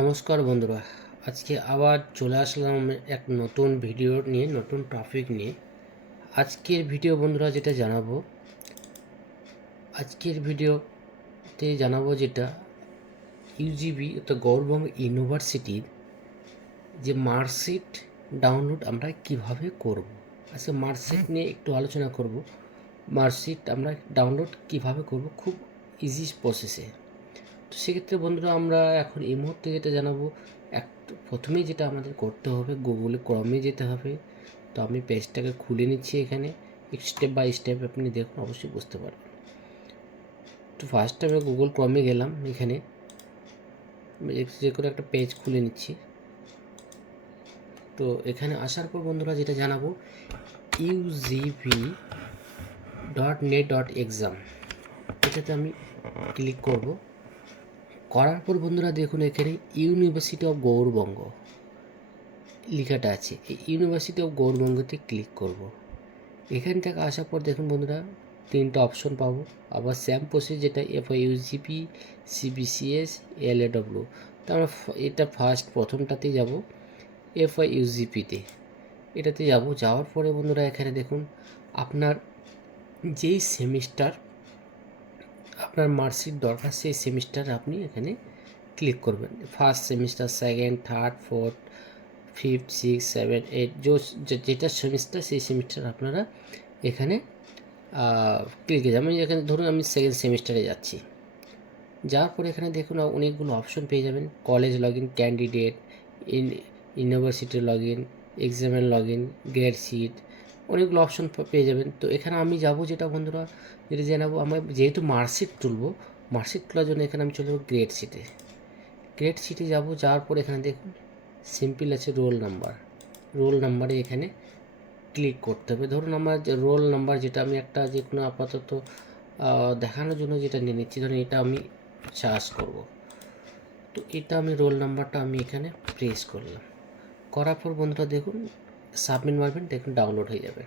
নমস্কার বন্ধুরা, আজকে আবার চলে আসলাম এক নতুন ভিডিও নিয়ে, নতুন টপিক নিয়ে। আজকের ভিডিও বন্ধুরা আজকের ভিডিওতে জানাবো যেটা ইউজিবি অর্থাৎ গৌড়বঙ্গ ইউনিভার্সিটির যে মার্কশিট ডাউনলোড আমরা কিভাবে করব। আজকে মার্কশিট নিয়ে একটু আলোচনা করব। মার্কশিট আমরা ডাউনলোড কিভাবে করব খুব ইজি প্রসেসে। তো সেক্ষেত্রে বন্ধুরা আমরা এখন এই মুহূর্তে যেটা জানাবো, প্রথমেই যেটা আমাদের করতে হবে, গুগলে ক্রমে যেতে হবে। তো আমি পেজটাকে খুলে নিচ্ছি, এখানে স্টেপ বাই স্টেপ আপনি দেখুন, অবশ্যই বুঝতে পারবেন। তো ফার্স্ট আমি গুগল ক্রমে গেলাম, এখানে যে কোনো একটা পেজ খুলে নিচ্ছি। তো এখানে আসার পর বন্ধুরা যেটা জানাবো, ugv.net.exam এটাতে আমি ক্লিক করব। করার পর বন্ধুরা দেখুন, এখানে ইউনিভার্সিটি অফ গৌড়বঙ্গ লেখাটা আছে। এই ইউনিভার্সিটি অফ গৌড়বঙ্গতে ক্লিক করব। এখান থেকে আসার পর দেখুন বন্ধুরা, তিনটা অপশন পাবো। আবার স্যাম প্রসেস, যেটা FIUGP, CBCS, LAW। তো আমরা এটা প্রথমটাতেই যাব, FIUGPতে এটাতে যাব। যাওয়ার পরে বন্ধুরা এখানে দেখুন, আপনার যেই সেমিস্টার আপনার মার্কশিট দরকার, সেই সেমিস্টার আপনি এখানে ক্লিক করবেন। First semester, second, third, fourth, fifth, six, seven, eight, যেটা সেমিস্টার সেই সেমিস্টার আপনারা এখানে ক্লিকে যাবেন। এখানে ধরুন আমি সেকেন্ড সেমিস্টারে যাচ্ছি। যাওয়ার পরে এখানে দেখুন অনেকগুলো অপশন পেয়ে যাবেন। College log in, candidate, university log in, এক্সামের লগ ইন, গ্রেড শিট, অনেকগুলো অপশন পেয়ে যাবেন। তো এখানে আমি যাব, যেটা বন্ধুরা যেটা জানাবো, আমার যেহেতু মার্কশিট তুলবো, মার্কশিট তোলার জন্য এখানে আমি চলে যাবো গ্রেড শিটে। গ্রেড শিটে যাব। যাওয়ার পর এখানে দেখুন সিম্পল আছে রোল নাম্বারে এখানে ক্লিক করতে হবে। ধরুন আমার যে রোল নাম্বার, যেটা আমি একটা যে কোনো আপাতত দেখানোর জন্য যেটা নিয়ে নিচ্ছি, ধরুন এটা আমি সার্চ করব। তো এটা আমি রোল নাম্বারটা আমি এখানে প্রেস করলাম। করার পর বন্ধুরা দেখুন সাবমিট মারবেন, দেখুন ডাউনলোড হয়ে যাবে।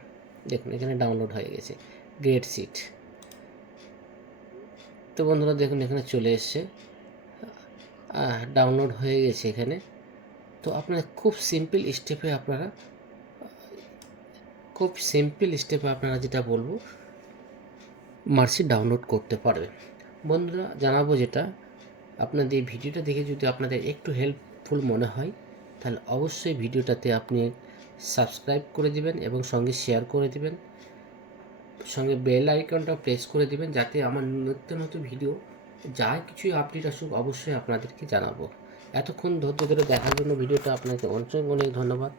দেখুন এখানে ডাউনলোড হয়ে গেছে গ্রেড শিট। তো বন্ধুরা দেখুন এখানে চলে এসছে, ডাউনলোড হয়ে গেছে এখানে। তো আপনারা খুব সিম্পল স্টেপে আপনারা যেটা বলবো, মার্কশিট ডাউনলোড করতে পারবেন। বন্ধুরা জানাবো যেটা, আপনাদের এই ভিডিওটা দেখে যদি আপনাদের একটু হেল্পফুল মনে হয়, তাহলে অবশ্যই ভিডিওটাতে আপনি সাবস্ক্রাইব করে দিবেন এবং সঙ্গে শেয়ার করে দিবেন, সঙ্গে বেল আইকনটা প্রেস করে দিবেন, যাতে আমার নিত্য নতুন ভিডিও যা কিছুই আপডেট আসুক অবশ্যই আপনাদেরকে জানাবো। এতক্ষণ ধৈর্য ধরে দেখার জন্য ভিডিওটা আপনাকে অনেক অনেক ধন্যবাদ।